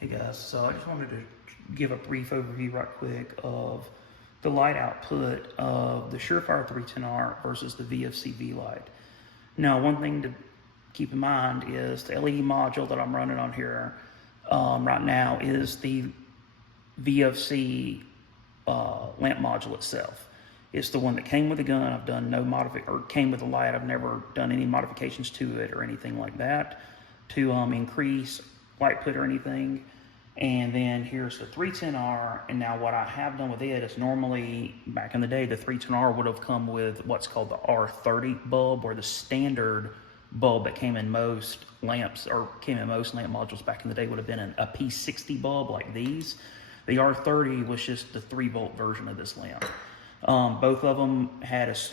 Hey guys, so I just wanted to give a brief overview right quick of the light output of the Surefire 310R versus the VFC V light. Now, one thing to keep in mind is the LED module that I'm running on here right now is the VFC lamp module itself. It's the one that came with the gun. I've done no came with the light. I've never done any modifications to it or anything like that to increase light put or anything. And then here's the 310R, and now what I have done with it is normally back in the day the 310R would have come with what's called the R30 bulb, or the standard bulb that came in most lamps, or came in most lamp modules back in the day would have been a P60 bulb like these. The R30 was just the 3-volt version of this lamp. Both of them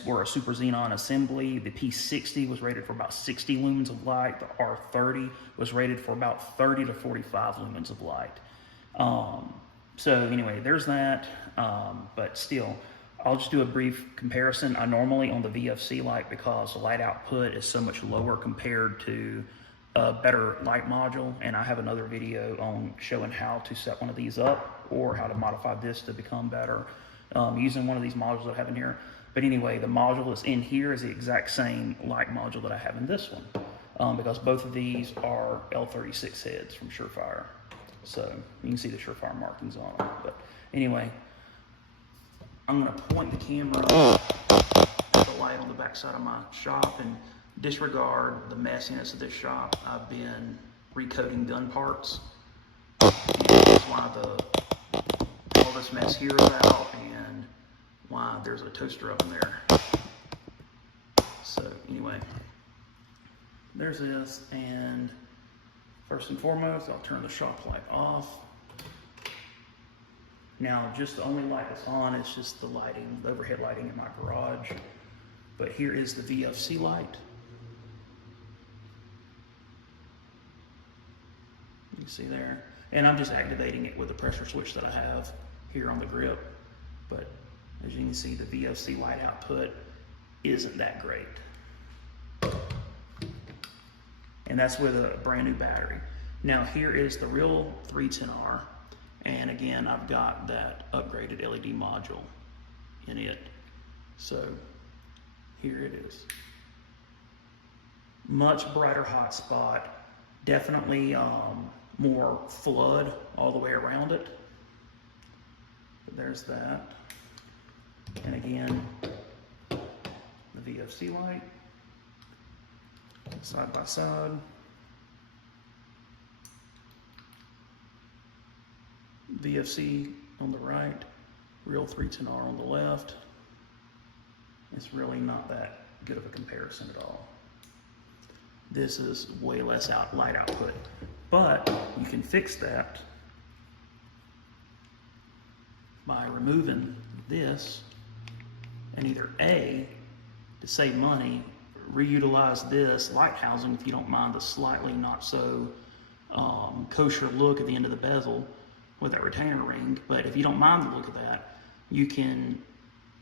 were a super xenon assembly. The P60 was rated for about 60 lumens of light. The R30 was rated for about 30 to 45 lumens of light. So anyway, there's that. But still, I'll just do a brief comparison. I normally on the VFC light, because the light output is so much lower compared to a better light module, and I have another video on showing how to set one of these up or how to modify this to become better. Using one of these modules that I have in here. But anyway, the module that's in here is the exact same light module that I have in this one, because both of these are L36 heads from Surefire. So you can see the Surefire markings on them. But anyway, I'm going to point the camera at the light on the back side of my shop and disregard the messiness of this shop. I've been recoating gun parts, and that's why all this mess here is out, and why there's a toaster oven there. So anyway, there's this, and first and foremost, I'll turn the shop light off. Now, just the only light that's on is just the lighting, the overhead lighting in my garage. But here is the VFC light. You can see there. And I'm just activating it with the pressure switch that I have here on the grip. But as you can see, the VFC light output isn't that great. And that's with a brand new battery. Now here is the real 310R. And again, I've got that upgraded LED module in it. So here it is. Much brighter hot spot. Definitely more flood all the way around it. But there's that. And again, the VFC light, side by side. VFC on the right, real 310R on the left. It's really not that good of a comparison at all. This is way less light output, but you can fix that by removing this, and either A, to save money, reutilize this light housing if you don't mind the slightly not so kosher look at the end of the bezel with that retainer ring. But if you don't mind the look of that, you can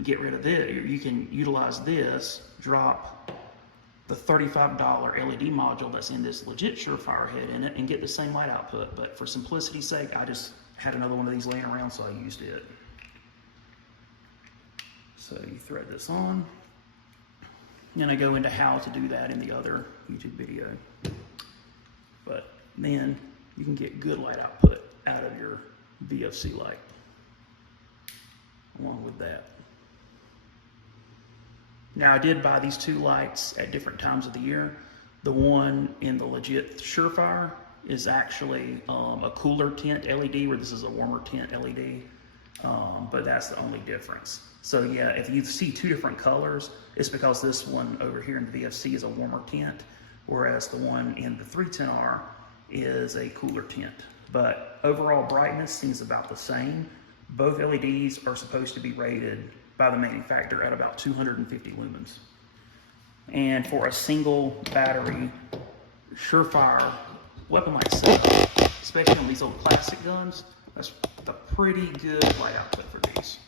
get rid of this. You can utilize this, drop the $35 LED module that's in this legit Surefire head in it, and get the same light output. But for simplicity's sake, I just had another one of these laying around, so I used it. So you thread this on, and I go into how to do that in the other YouTube video. But then you can get good light output out of your VFC light along with that. Now, I did buy these two lights at different times of the year. The one in the legit Surefire is actually a cooler tint LED, where this is a warmer tint LED. But that's the only difference. So yeah, if you see two different colors, it's because this one over here in the VFC is a warmer tint, whereas the one in the 310R is a cooler tint. But overall brightness seems about the same. Both LEDs are supposed to be rated by the manufacturer at about 250 lumens. And for a single battery Surefire weapon light setup, especially on these old plastic guns, that's a pretty good light output for these.